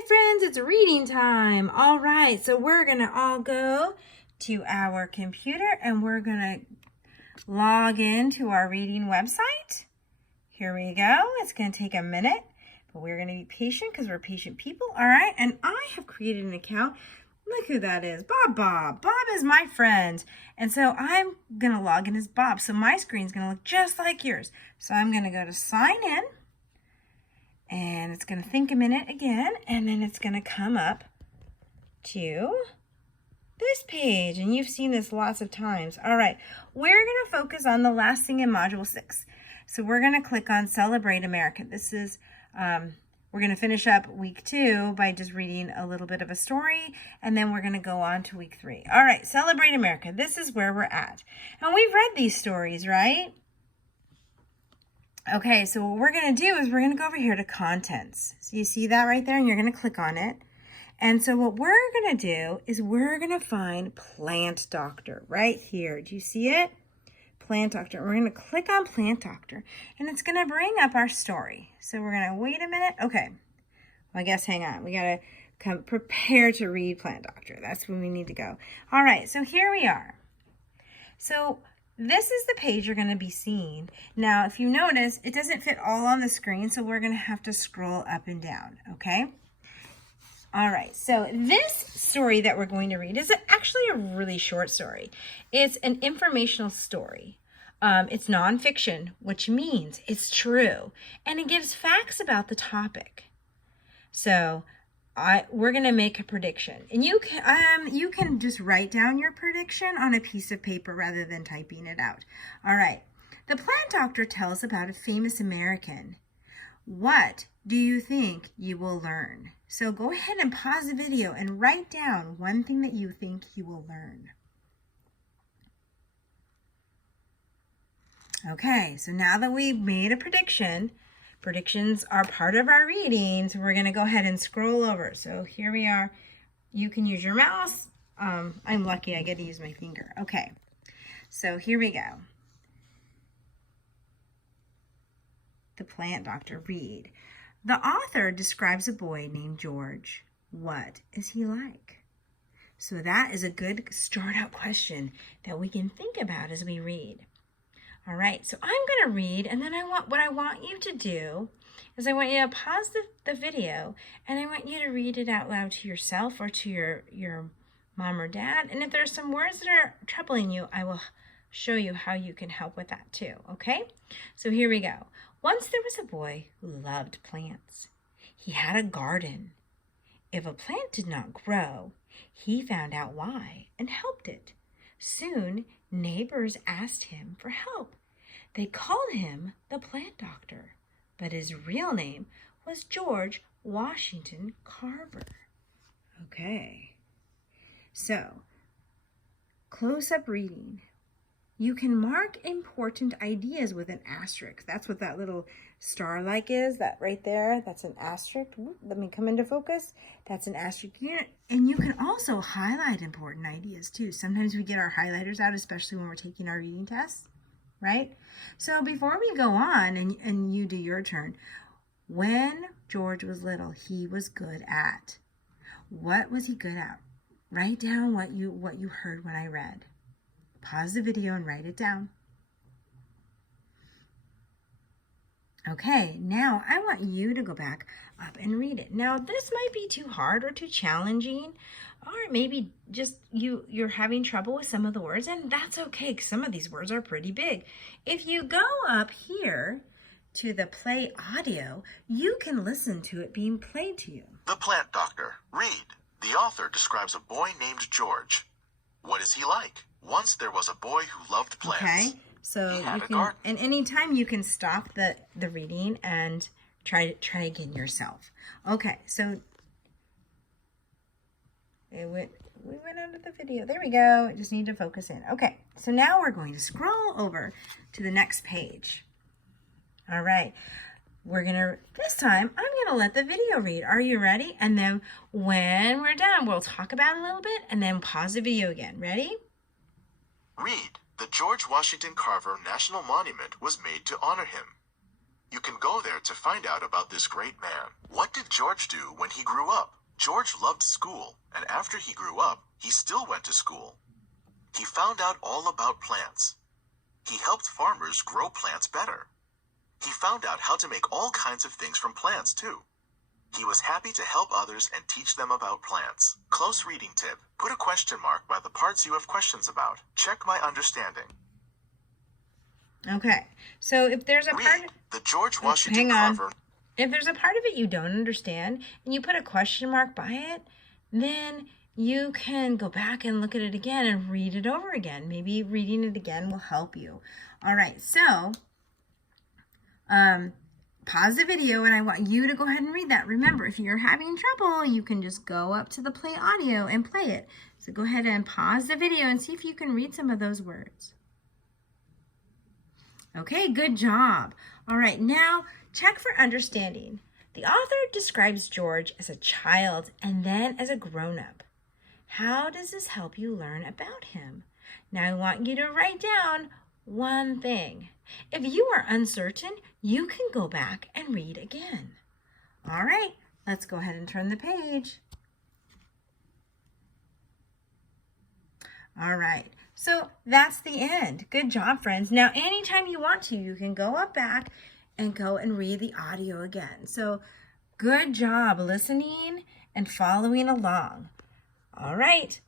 Hi friends, it's reading time. All right, so we're going to all go to our computer and we're going to log into our reading website. Here we go. It's going to take a minute, but we're going to be patient because we're patient people. All right, and I have created an account. Look who that is, Bob. Bob is my friend. And so I'm going to log in as Bob. So my screen's going to look just like yours. So I'm going to go to sign in. And it's going to think a minute again, and then it's going to come up to this page. And you've seen this lots of times. All right, we're going to focus on the last thing in Module 6. So we're going to click on Celebrate America. This is, we're going to finish up week 2 by just reading a little bit of a story, and then we're going to go on to week 3. All right, Celebrate America. This is where we're at. And we've read these stories, right? Okay, so what we're going to do is we're going to go over here to contents. So you see that right there, and you're going to click on it. And so what we're going to do is we're going to find Plant Doctor right here. Do you see it? Plant Doctor. We're going to click on Plant Doctor, and it's going to bring up our story. So we're going to wait a minute. Okay, well, I guess hang on. We got to come prepare to read Plant Doctor. That's when we need to go. All right, so here we are. So this is the page you're going to be seeing. Now, if you notice, it doesn't fit all on the screen, so we're going to have to scroll up and down, okay? All right, so this story that we're going to read is actually a really short story. It's an informational story. It's nonfiction, which means it's true, and it gives facts about the topic. So we're going to make a prediction, and you can just write down your prediction on a piece of paper rather than typing it out. All right. The Plant Doctor tells about a famous American. What do you think you will learn? So go ahead and pause the video and write down one thing that you think you will learn. Okay, so now that we've made a prediction, predictions are part of our reading, so we're going to go ahead and scroll over. So here we are. You can use your mouse. I'm lucky I get to use my finger. Okay, so here we go. The Plant Doctor, read. The author describes a boy named George. What is he like? So that is a good start out question that we can think about as we read. All right, so I'm going to read, and then what I want you to do is I want you to pause the video, and I want you to read it out loud to yourself or to your mom or dad. And if there's some words that are troubling you, I will show you how you can help with that too, okay? So here we go. Once there was a boy who loved plants. He had a garden. If a plant did not grow, he found out why and helped it. Soon, neighbors asked him for help. They called him the Plant Doctor, but his real name was George Washington Carver. Okay, so close-up reading. You can mark important ideas with an asterisk. That's what that little star-like is, that right there. That's an asterisk. Let me come into focus. That's an asterisk. And you can also highlight important ideas too. Sometimes we get our highlighters out, especially when we're taking our reading tests, right? So before we go on and you do your turn, when George was little, he was good at. What was he good at? Write down what you heard when I read. Pause the video and write it down. Okay, now I want you to go back up and read it. Now, this might be too hard or too challenging, or maybe just you're having trouble with some of the words, and that's okay, because some of these words are pretty big. If you go up here to the play audio, you can listen to it being played to you. The Plant Doctor, read. The author describes a boy named George. What is he like? Once there was a boy who loved plants. Okay, so you can, and anytime you can stop the reading and try again yourself. Okay, so we went out of the video. There we go. I just need to focus in. Okay, so now we're going to scroll over to the next page. All right, this time I'm gonna let the video read. Are you ready? And then when we're done, we'll talk about it a little bit and then pause the video again. Ready? Read. The George Washington Carver National Monument was made to honor him. You can go there to find out about this great man. What did George do when he grew up? George loved school, and after he grew up, he still went to school. He found out all about plants. He helped farmers grow plants better. He found out how to make all kinds of things from plants, too. He was happy to help others and teach them about plants. Close reading tip. Put a question mark by the parts you have questions about. Check my understanding. Okay, so if there's a part... Read the George Washington Hang on. Carver. If there's a part of it you don't understand and you put a question mark by it, then you can go back and look at it again and read it over again. Maybe reading it again will help you. All right, so pause the video and I want you to go ahead and read that. Remember, if you're having trouble, you can just go up to the play audio and play it. So go ahead and pause the video and see if you can read some of those words. Okay, good job. All right, now check for understanding. The author describes George as a child and then as a grown-up. How does this help you learn about him? Now I want you to write down one thing. If you are uncertain, you can go back and read again. All right, let's go ahead and turn the page. All right, so that's the end. Good job, friends. Now, anytime you want to, you can go up back and go and read the audio again. So good job listening and following along. All right,